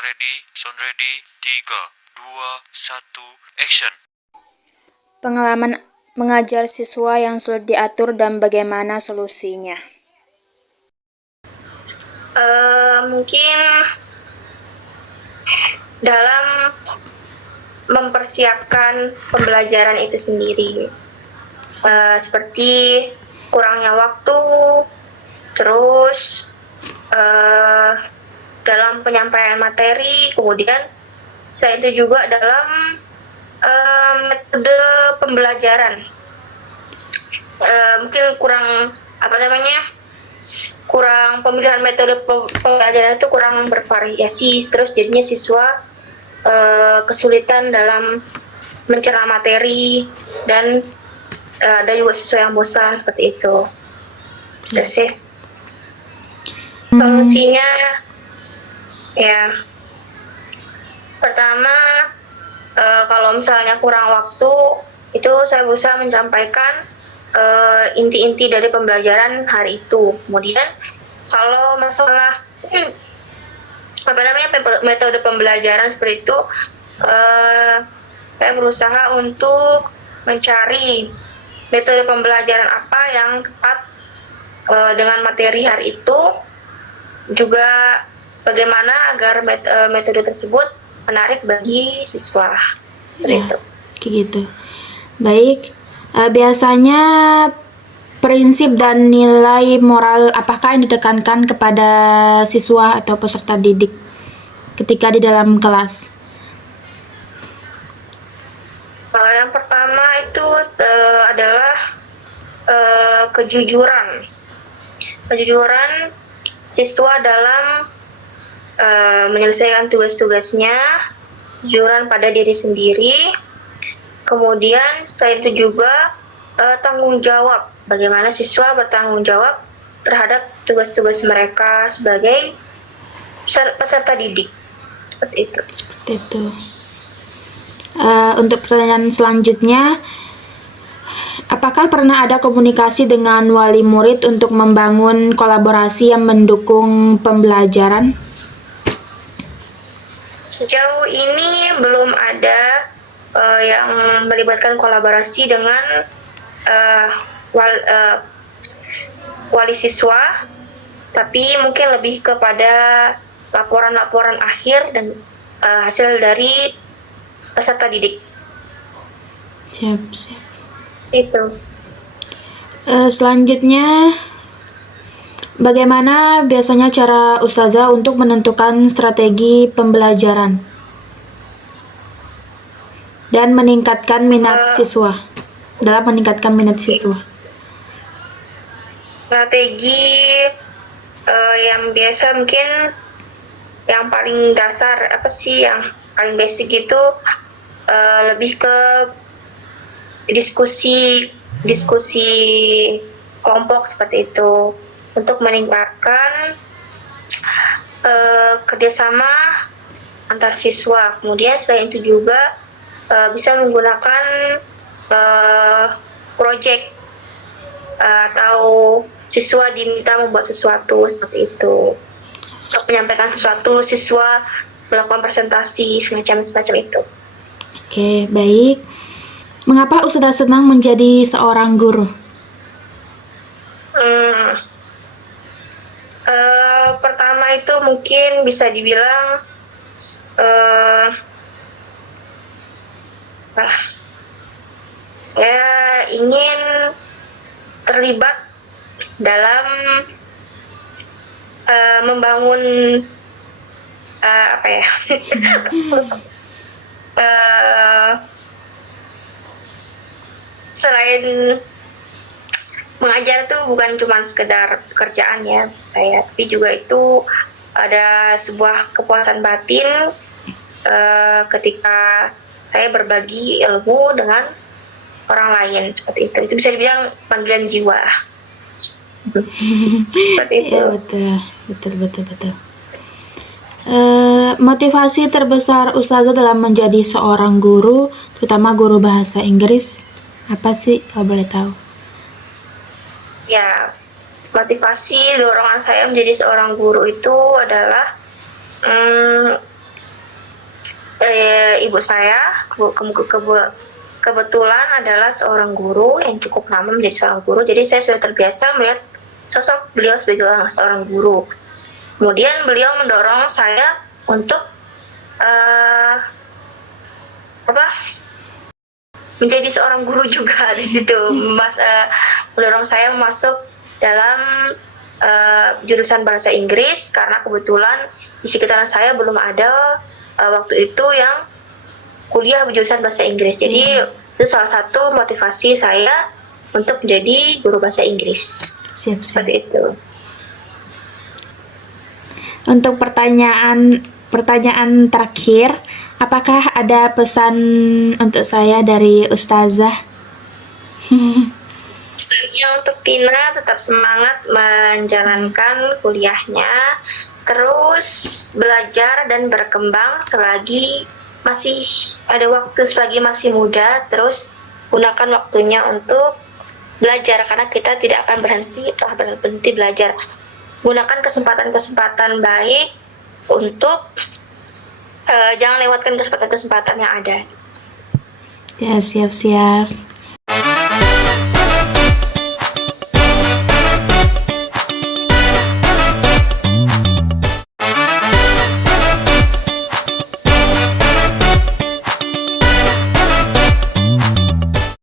Kamera ready, sound ready, 3, 2, 1, action. Pengalaman mengajar siswa yang sulit diatur dan bagaimana solusinya? Mungkin dalam mempersiapkan pembelajaran itu sendiri, seperti kurangnya waktu, terus dalam penyampaian materi, kemudian selain itu juga dalam metode pembelajaran, mungkin kurang pemilihan metode pembelajaran itu kurang bervariasi, terus jadinya siswa kesulitan dalam mencerna materi dan ada juga siswa yang bosan seperti itu. Itu sih. Solusinya ya pertama, kalau misalnya kurang waktu itu saya berusaha menyampaikan inti-inti dari pembelajaran hari itu. Kemudian kalau masalah metode pembelajaran seperti itu, saya berusaha untuk mencari metode pembelajaran apa yang tepat dengan materi hari itu, juga bagaimana agar metode tersebut menarik bagi siswa. Seperti itu. Kayak gitu. Baik, biasanya prinsip dan nilai moral apakah yang ditekankan kepada siswa atau peserta didik ketika di dalam kelas? Yang pertama itu adalah kejujuran. Kejujuran siswa dalam menyelesaikan tugas-tugasnya, kejujuran pada diri sendiri. Kemudian selain itu juga tanggung jawab, bagaimana siswa bertanggung jawab terhadap tugas-tugas mereka sebagai peserta didik. Seperti itu. Seperti itu. Untuk pertanyaan selanjutnya, apakah pernah ada komunikasi dengan wali murid untuk membangun kolaborasi yang mendukung pembelajaran? Sejauh ini belum ada yang melibatkan kolaborasi dengan wali siswa, tapi mungkin lebih kepada laporan-laporan akhir dan hasil dari peserta didik. Siap. Itu. Selanjutnya, bagaimana biasanya cara Ustazah untuk menentukan strategi pembelajaran dan meningkatkan minat siswa? Strategi yang biasa mungkin yang paling dasar yang paling basic itu lebih ke diskusi kelompok seperti itu untuk meningkatkan kerjasama antar siswa. Kemudian selain itu juga bisa menggunakan project atau siswa diminta membuat sesuatu seperti itu. Untuk menyampaikan sesuatu, siswa melakukan presentasi semacam itu. Oke, baik. Mengapa Ustazah senang menjadi seorang guru? Pertama itu mungkin bisa dibilang saya ingin terlibat dalam membangun selain mengajar itu bukan cuma sekedar pekerjaan ya saya, tapi juga itu ada sebuah kepuasan batin ketika saya berbagi ilmu dengan orang lain seperti itu. Itu bisa dibilang panggilan jiwa. Seperti itu. Ya, betul. Motivasi terbesar Ustazah dalam menjadi seorang guru, terutama guru bahasa Inggris, apa sih kalau boleh tahu? Ya, motivasi dorongan saya menjadi seorang guru itu adalah ibu saya kebetulan adalah seorang guru yang cukup lama menjadi seorang guru, jadi saya sudah terbiasa melihat sosok beliau sebagai seorang guru. Kemudian beliau mendorong saya untuk menjadi seorang guru juga di situ. Mendorong saya masuk dalam jurusan bahasa Inggris karena kebetulan di sekitaran saya belum ada waktu itu yang kuliah jurusan bahasa Inggris. Jadi itu salah satu motivasi saya untuk menjadi guru bahasa Inggris. Siap. Seperti itu. Untuk pertanyaan terakhir, apakah ada pesan untuk saya dari Ustazah? Pesannya untuk Tina, tetap semangat menjalankan kuliahnya, terus belajar dan berkembang selagi masih ada waktu, selagi masih muda, terus gunakan waktunya untuk belajar karena kita tidak akan berhenti belajar. Gunakan kesempatan-kesempatan baik untuk jangan lewatkan kesempatan-kesempatan yang ada. Ya, siap.